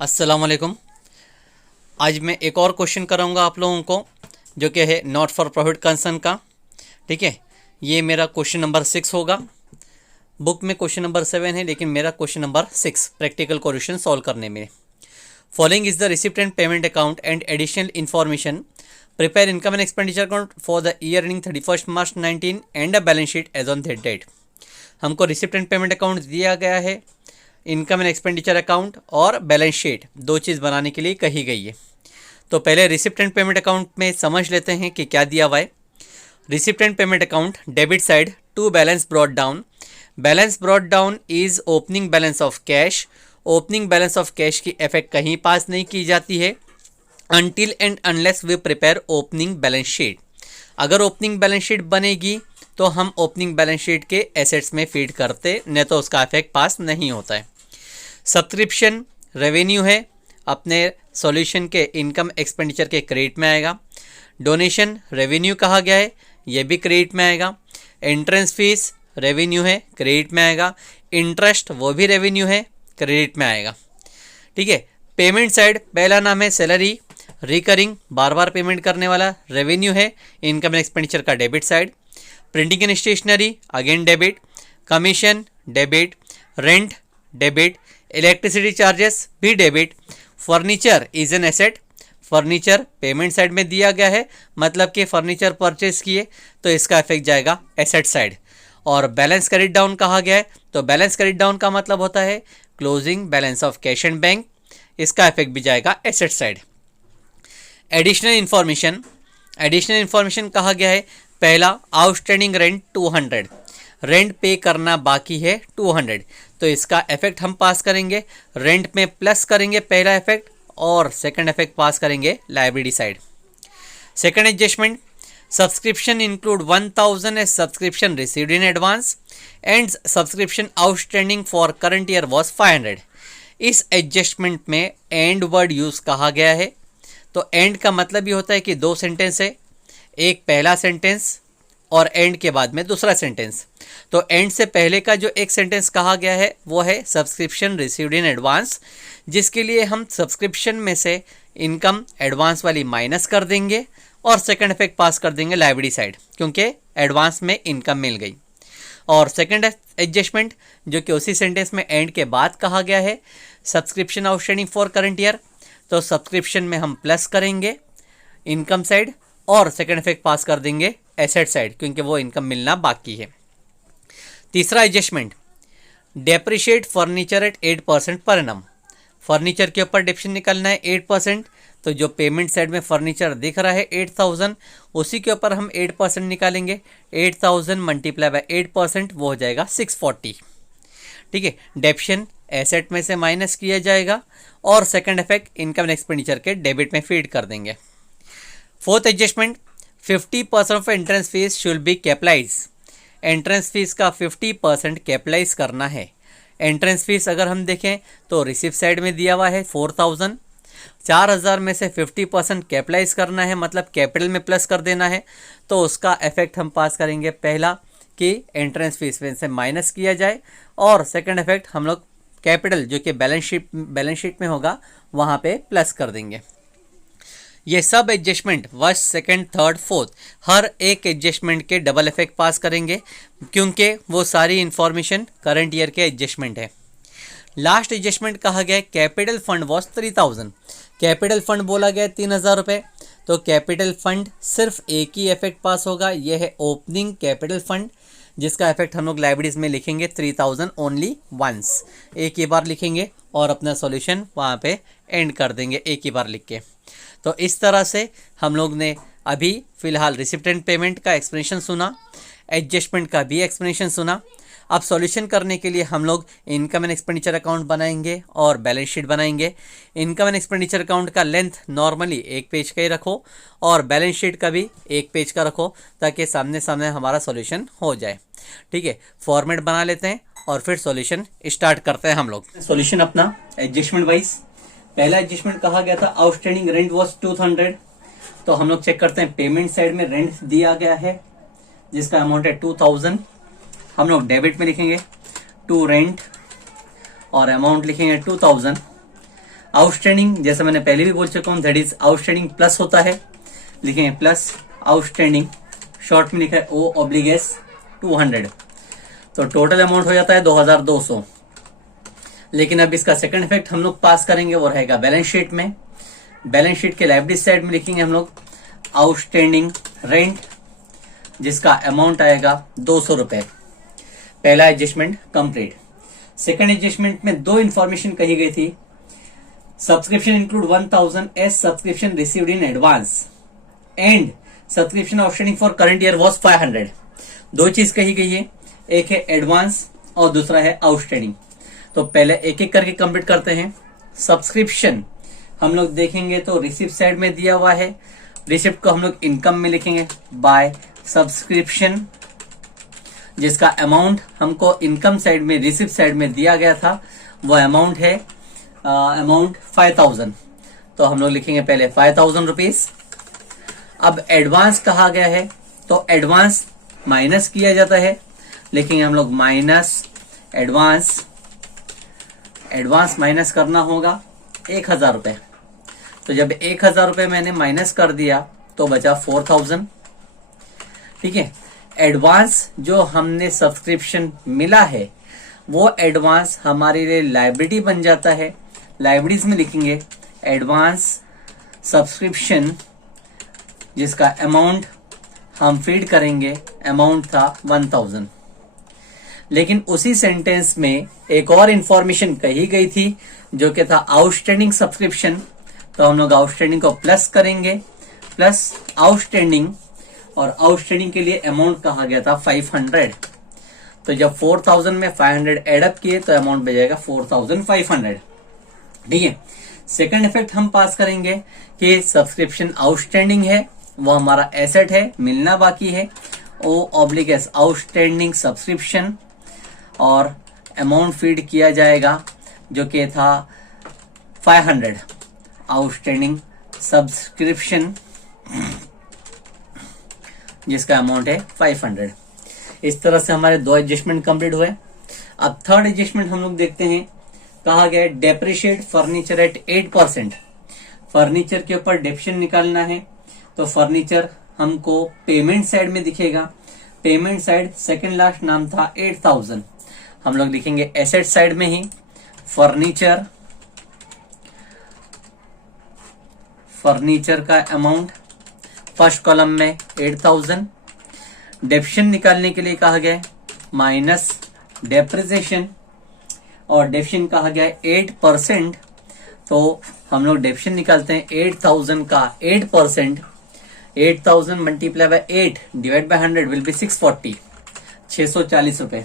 अस्सलाम वालेकुम। आज मैं एक और क्वेश्चन कराऊंगा आप लोगों को, जो कि है नॉट फॉर प्रॉफिट कंसर्न का। ठीक है, ये मेरा क्वेश्चन नंबर 6 होगा। बुक में क्वेश्चन नंबर 7 है, लेकिन मेरा question number 6 practical question solve करने में। Following is the receipt and payment account and additional information. Prepare income and expenditure account for the year ending 31 March 19 and a balance sheet as on that date. हमको receipt and payment account दिया गया है, income and expenditure account और balance sheet, दो चीज़ बनाने के लिए कही गई है। तो पहले रिसिप्टेंट पेमेंट अकाउंट में समझ लेते हैं कि क्या दिया हुआ है। Receipt and payment account debit side to balance brought down. Balance brought down is opening balance of cash. Opening balance of cash की इफेक्ट कहीं पास नहीं की जाती है until and unless we prepare opening balance sheet. अगर opening balance sheet बनेगी तो हम ओपनिंग बैलेंस शीट के एसेट्स में फीड करते, नहीं तो उसका इफेक्ट पास नहीं होता है। सब्सक्रिप्शन रेवेन्यू है, अपने सॉल्यूशन के इनकम एक्सपेंडिचर के क्रेडिट में आएगा। डोनेशन रेवेन्यू कहा गया है, ये भी क्रेडिट में आएगा। एंट्रेंस फीस रेवेन्यू है, क्रेडिट में आएगा। इंटरेस्ट वो भी रेवेन्यू है, क्रेडिट में आएगा। ठीक है, पेमेंट साइड पहला नाम है सैलरी, रिकरिंग बार बार पेमेंट करने वाला, रेवेन्यू है। इनकम एंड एक्सपेंडिचर का debit side. Printing and stationery again debit. Commission debit. Rent debit. Electricity charges भी debit. Furniture is an asset. Furniture payment side में दिया गया है, मतलब कि फर्नीचर परचेस किए तो इसका इफेक्ट जाएगा एसेट साइड। और बैलेंस क्रेडिट डाउन कहा गया है, तो बैलेंस क्रेडिट डाउन का मतलब होता है closing balance of cash and bank, इसका इफेक्ट भी जाएगा asset side. Additional information, additional information कहा गया है, पहला आउटस्टैंडिंग रेंट 200, रेंट पे करना बाकी है 200, तो इसका इफेक्ट हम पास करेंगे, रेंट में प्लस करेंगे पहला इफेक्ट, और सेकंड इफेक्ट पास करेंगे liability side. Second adjustment, subscription include 1000 as subscription received in advance and subscription outstanding for current year was 500। इस एडजस्टमेंट में एंड वर्ड यूज कहा गया है, तो एंड का मतलब ये होता है कि दो सेंटेंस है, एक पहला सेंटेंस और एंड के बाद में दूसरा सेंटेंस। तो एंड से पहले का जो एक सेंटेंस कहा गया है वो है सब्सक्रिप्शन रिसीव्ड इन एडवांस, जिसके लिए हम सब्सक्रिप्शन में से इनकम एडवांस वाली माइनस कर देंगे और सेकंड इफेक्ट पास कर देंगे लाइबिलिटी साइड, क्योंकि एडवांस में इनकम मिल गई। और सेकंड एडजस्टमेंट जो कि उसी सेंटेंस में एंड के बाद कहा गया है, subscription outstanding for current year, तो सब्सक्रिप्शन में हम प्लस करेंगे इनकम साइड और सेकंड इफेक्ट पास कर देंगे एसेट साइड, क्योंकि वो इनकम मिलना बाकी है। तीसरा adjustment, depreciate furniture eight 8% per annum. Furniture के ऊपर डेप्रिशिएशन निकलना है 8%, तो जो पेमेंट साइड में फर्नीचर दिख रहा है 8000, उसी के ऊपर हम 8% निकालेंगे। 8000 मल्टीप्लाई बाय 8%, वो हो जाएगा 640। ठीक है, डेप्रिशिएशन एसेट में से माइनस किया जाएगा और second effect income and expenditure के डेबिट में फीड कर देंगे। Fourth adjustment, 50% of entrance fees should be capitalise. Entrance fees का 50% कैपिटलाइज करना है। एंट्रेंस फीस अगर हम देखें तो रिसिप्ट साइड में दिया हुआ है 4000, 4000 में से 50% कैपिटलाइज करना है, मतलब कैपिटल में प्लस कर देना है, तो उसका इफेक्ट हम पास करेंगे पहला कि एंट्रेंस फीस में से माइनस किया जाए, और सेकंड इफेक्ट हम लोग कैपिटल जो कि बैलेंस शीट में होगा वहाँ पे प्लस कर देंगे। ये सब adjustment first, second, third, fourth, हर एक एडजस्टमेंट के डबल इफेक्ट पास करेंगे, क्योंकि वो सारी इंफॉर्मेशन करंट ईयर के एडजस्टमेंट है। लास्ट एडजस्टमेंट कहा गया capital fund was 3000। Capital fund बोला गया 3000 रुपये, तो कैपिटल फंड सिर्फ एक ही इफेक्ट पास होगा, यह है ओपनिंग कैपिटल फंड, जिसका इफेक्ट हम लोग लाइब्रेरीज में लिखेंगे 3000 ओनली वंस, एक ही बार लिखेंगे और अपना सॉल्यूशन वहाँ पे एंड कर देंगे एक ही बार लिख के। तो इस तरह से हम लोग ने अभी फ़िलहाल रिसिप्टेंट पेमेंट का एक्सप्लेनेशन सुना, एडजस्टमेंट का भी एक्सप्लेनेशन सुना। अब सॉल्यूशन करने के लिए हम लोग इनकम एंड एक्सपेंडिचर अकाउंट बनाएंगे और बैलेंस शीट बनाएंगे। इनकम एंड एक्सपेंडिचर अकाउंट का लेंथ नॉर्मली एक पेज का ही रखो और बैलेंस शीट का भी एक पेज का रखो, ताकि सामने सामने हमारा सॉल्यूशन हो जाए। ठीक है, फॉर्मेट बना लेते हैं और फिर सॉल्यूशन स्टार्ट करते हैं हम लोग। सॉल्यूशन अपना एडजस्टमेंट वाइज, पहला एडजस्टमेंट कहा गया था आउटस्टैंडिंग रेंट वॉज 200, तो हम लोग चेक करते हैं पेमेंट साइड में रेंट दिया गया है जिसका अमाउंट है 2000, हम लोग डेबिट में लिखेंगे टू रेंट और अमाउंट लिखेंगे 2000। आउटस्टैंडिंग जैसे मैंने पहले भी बोल चुका हूँ, दैट इज आउटस्टैंडिंग प्लस होता है, लिखेंगे प्लस आउटस्टैंडिंग, शॉर्ट में लिखा है ओ ऑब्लिक एस 200, तो टोटल अमाउंट हो जाता है 2200। लेकिन अब इसका सेकंड इफेक्ट हम लोग पास करेंगे, वो रहेगा बैलेंस शीट में। बैलेंस शीट के लायबिलिटी साइड में लिखेंगे हम लोग आउटस्टैंडिंग रेंट, जिसका अमाउंट आएगा 200 रुपए। पहला एडजस्टमेंट कंप्लीट। सेकंड एडजस्टमेंट में दो इंफॉर्मेशन कही गई थी, subscription include 1000 as subscription received in advance and subscription outstanding for current year was 500। दो चीज कही गई है, एक है एडवांस और दूसरा है आउटस्टैंडिंग। तो पहले एक एक करके कंप्लीट करते हैं। सब्सक्रिप्शन हम लोग देखेंगे तो रिसिप्ट साइड में दिया हुआ है, रिसिप्ट को हम लोग इनकम में लिखेंगे बाय सब्सक्रिप्शन, जिसका अमाउंट हमको इनकम साइड में रिसिप्ट साइड में दिया गया था, वो अमाउंट है अमाउंट 5000। तो हम लोग लिखेंगे पहले 5000 रुपीज। अब एडवांस कहा गया है तो एडवांस माइनस किया जाता है, लिखेंगे हम लोग माइनस एडवांस, एडवांस माइनस करना होगा 1000 रुपए। तो जब 1000 रुपए मैंने माइनस कर दिया तो बचा 4000। ठीक है, एडवांस जो हमने सब्सक्रिप्शन मिला है वो एडवांस हमारे लिए लायबिलिटी बन जाता है। लायबिलिटीज में लिखेंगे एडवांस सब्सक्रिप्शन, जिसका अमाउंट हम फीड करेंगे, अमाउंट था 1000। लेकिन उसी सेंटेंस में एक और इंफॉर्मेशन कही गई थी जो कि था आउटस्टैंडिंग सब्सक्रिप्शन। तो हम लोग आउटस्टैंडिंग को प्लस करेंगे, प्लस आउटस्टैंडिंग, और आउटस्टैंडिंग के लिए अमाउंट कहा गया था 500। तो जब 4000 में 500 एडअप किए तो अमाउंट बच जाएगा 4500। ठीक है, सेकंड इफेक्ट हम पास करेंगे कि सब्सक्रिप्शन आउटस्टैंडिंग है, वो हमारा एसेट है, मिलना बाकी है, ओ ऑब्लिक एस आउटस्टैंडिंग सब्सक्रिप्शन, और अमाउंट फीड किया जाएगा जो कि था 500 आउटस्टैंडिंग सब्सक्रिप्शन, जिसका अमाउंट है 500। इस तरह से हमारे दो एडजस्टमेंट कंप्लीट हुए। अब थर्ड एडजस्टमेंट हम लोग देखते हैं, कहा गया डेप्रिशिएट फर्नीचर एट 8%। फर्नीचर के ऊपर डेप्रिशिएशन निकालना है, तो फर्नीचर हमको पेमेंट साइड में दिखेगा। पेमेंट साइड सेकंड लास्ट नाम था 8000, हम लोग लिखेंगे एसेट साइड में ही फर्नीचर, फर्नीचर का अमाउंट फर्स्ट कॉलम में 8000। डेप्रिसिएशन निकालने के लिए कहा गया माइनस डेप्रिसिएशन, और डेप्रिसिएशन कहा गया 8%। तो हम लोग डेप्रिसिएशन निकालते हैं 8000 का 8%, 8000 multiply by 8 divide by 100 will be 640, 640 रुपए।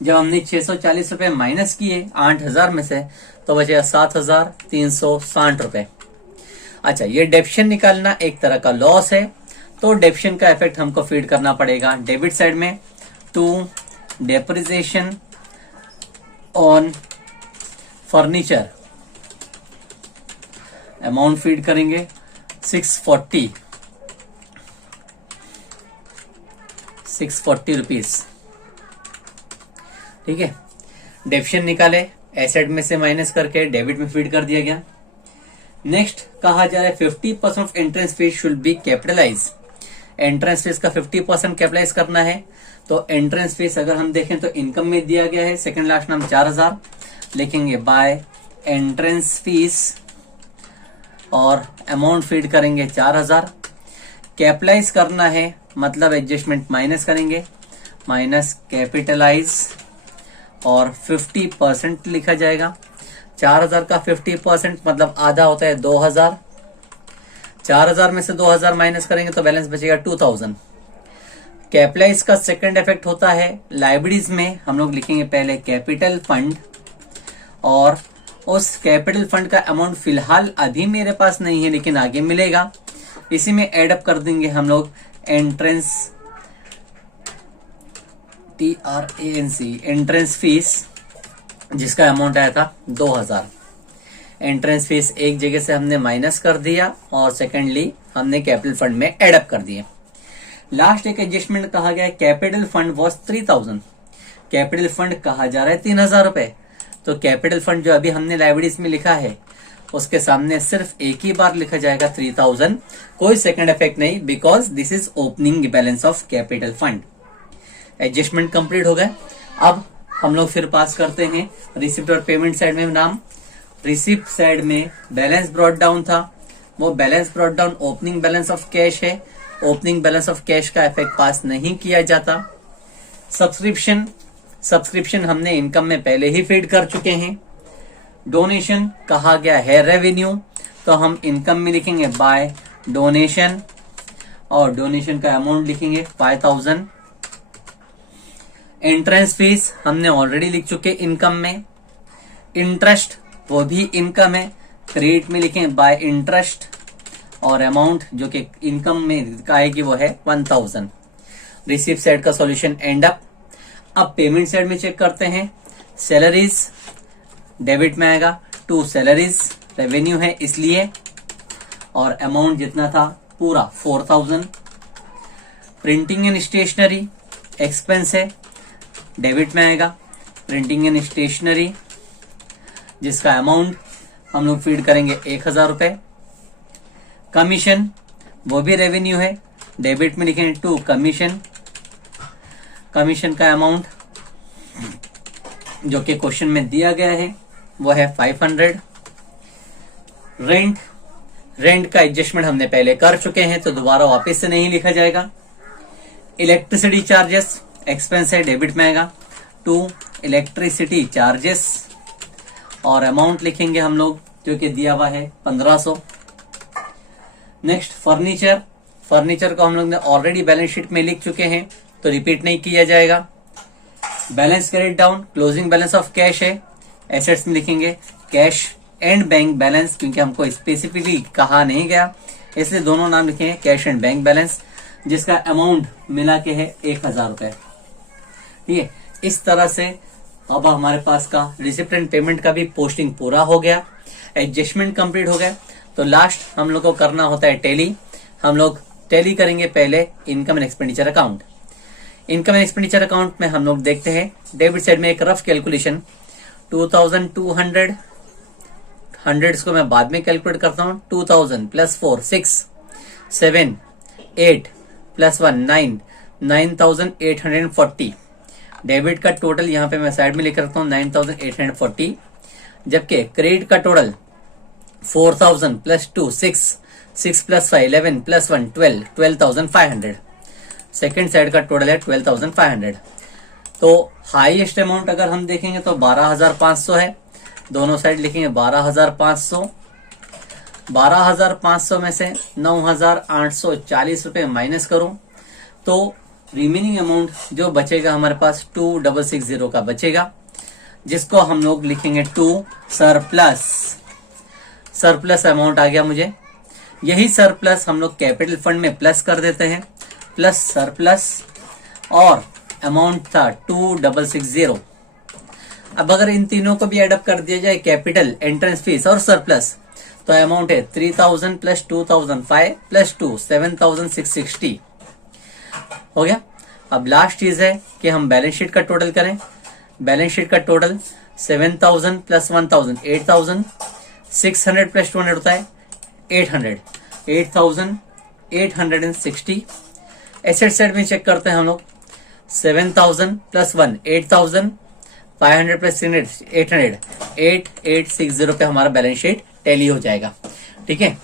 जब हमने 640 रुपए माइनस किए 8000 में से तो बचेगा 7360 रुपए। अच्छा, ये डेप्रिसिएशन निकालना एक तरह का लॉस है, तो डेप्रिसिएशन का इफेक्ट हमको फीड करना पड़ेगा डेबिट साइड में, to depreciation on furniture, amount feed करेंगे 640 रुपीज। ठीक है, डेप्रिसिएशन निकाले, एसेट में से माइनस करके डेबिट में फीड कर दिया गया। नेक्स्ट कहा जा रहा है 50% of entrance fees should be capitalise. Entrance fees का 50% कैपिटलाइज करना है, तो एंट्रेंस फीस अगर हम देखें तो इनकम में दिया गया है, सेकंड लास्ट नाम 4000, लिखेंगे बाय एंट्रेंस फीस और अमाउंट फीड करेंगे 4000। कैपिटलाइज करना है मतलब एडजस्टमेंट माइनस करेंगे, माइनस कैपिटलाइज और 50% लिखा जाएगा। 4000 का 50% मतलब आधा होता है 2000। 4000 में से 2000 माइनस करेंगे तो बैलेंस बचेगा 2000। कैपिटलाइज का सेकंड इफेक्ट होता है लाइबिलिटीज में, हम लोग लिखेंगे पहले कैपिटल फंड, और उस कैपिटल फंड का अमाउंट फिलहाल अभी मेरे पास नहीं है लेकिन आगे मिलेगा, इसी में एडअप कर देंगे हम लोग एंट्रेंस, TRANC एंट्रेंस फीस, जिसका अमाउंट आया था 2000। एंट्रेंस फीस एक जगह से हमने माइनस कर दिया और सेकेंडली हमने कैपिटल फंड में एडअप कर दिए। लास्ट एक एडजस्टमेंट कहा गया है capital fund was 3000, capital fund कहा जा रहा है 3000 रुपए, तो कैपिटल फंड जो अभी हमने लाइब्रेरीज में लिखा है उसके सामने सिर्फ एक ही बार लिखा जाएगा 3000, कोई सेकंड इफेक्ट नहीं, because this is opening balance of capital fund. Adjustment complete हो गया। अब हम लोग फिर पास करते हैं रिसिप्ट और पेमेंट साइड में नाम। रिसिप्ट साइड में बैलेंस ब्रॉट डाउन था, वो balance brought down opening balance of cash है, ओपनिंग बैलेंस ऑफ कैश का इफेक्ट पास नहीं किया जाता। सब्सक्रिप्शन हमने इनकम में पहले ही फीड कर चुके हैं। डोनेशन कहा गया है रेवेन्यू, तो हम इनकम में लिखेंगे बाय डोनेशन और डोनेशन का अमाउंट लिखेंगे 5000। एंट्रेंस फीस हमने ऑलरेडी लिख चुके इनकम में। इंटरेस्ट वो भी इनकम है, क्रेडिट में लिखेंगे बाय इंटरेस्ट और अमाउंट जो कि इनकम में आएगी वो है 1000। रिसीव साइड का सॉल्यूशन एंड अप। अब पेमेंट साइड में चेक करते हैं। सैलरीज डेबिट में आएगा, टू सैलरीज रेवेन्यू है इसलिए, और अमाउंट जितना था पूरा 4000। प्रिंटिंग एंड स्टेशनरी एक्सपेंस है, डेबिट में आएगा, प्रिंटिंग एंड स्टेशनरी जिसका अमाउंट हम लोग फीड करेंगे 1000 रुपए। कमीशन वो भी रेवेन्यू है, डेबिट में लिखेंगे टू कमीशन, कमीशन का अमाउंट जो कि क्वेश्चन में दिया गया है वो है 500। रेंट का एडजस्टमेंट हमने पहले कर चुके हैं तो दोबारा वापस से नहीं लिखा जाएगा। इलेक्ट्रिसिटी चार्जेस एक्सपेंस है, डेबिट में आएगा, टू इलेक्ट्रिसिटी चार्जेस और अमाउंट लिखेंगे हम लोग जो कि दिया हुआ है 1500। नेक्स्ट फर्नीचर को हम लोग ने ऑलरेडी बैलेंस शीट में लिख चुके हैं तो रिपीट नहीं किया जाएगा। Balance carried down closing balance of cash है, एसेट्स में लिखेंगे कैश एंड बैंक बैलेंस, क्योंकि हमको स्पेसिफिकली कहा नहीं गया इसलिए दोनों नाम लिखेंगे कैश एंड बैंक बैलेंस, जिसका अमाउंट मिला के है 1000 रुपए। ठीक है, इस तरह से अब हमारे पास का रिसिप्ट एंड पेमेंट का भी पोस्टिंग पूरा हो गया, एडजस्टमेंट कंप्लीट हो गया। तो लास्ट हम लोग को करना होता है टैली। हम लोग टैली करेंगे पहले income and expenditure account. Income and expenditure account में हम लोग देखते हैं डेबिट साइड में एक रफ कैलकुलेशन 2200, हंड्रेड्स को मैं बाद में कैलकुलेट करता हूँ। 2000 प्लस 4 6 7 8 प्लस 1 9 9840। डेबिट का टोटल यहाँ पे मैं साइड में लिख रखता हूँ 9840, जबकि क्रेडिट का total 4000 plus 2 6 6 plus 5 11 plus 1 12 12500। Second side का टोटल है 12500। तो हाईएस्ट अमाउंट अगर हम देखेंगे तो 12500 है, दोनों साइड लिखेंगे 12500। 12500 में से 9840 रुपए माइनस करूं तो रिमेनिंग अमाउंट जो बचेगा हमारे पास 2660 का बचेगा, जिसको हम लोग लिखेंगे टू सरप्लस अमाउंट आ गया मुझे। यही सरप्लस हम लोग कैपिटल फंड में प्लस कर देते हैं, प्लस सरप्लस और अमाउंट था 2660। अब अगर इन तीनों को भी एडअप कर दिया जाए कैपिटल, एंट्रेंस फीस और सरप्लस, तो अमाउंट है 3000 प्लस 2005 प्लस 2 7660 हो गया। अब लास्ट चीज है कि हम बैलेंस शीट का टोटल करें। बैलेंस शीट का टोटल 7000 प्लस 1000 8000, 600 प्लस 200 होता है 800, 8860। एसेट साइड में चेक करते हैं हम लोग 7000 प्लस 1 8000, 500 प्लस 300 800, 8860 पे हमारा बैलेंस शीट टैली हो जाएगा। ठीक है।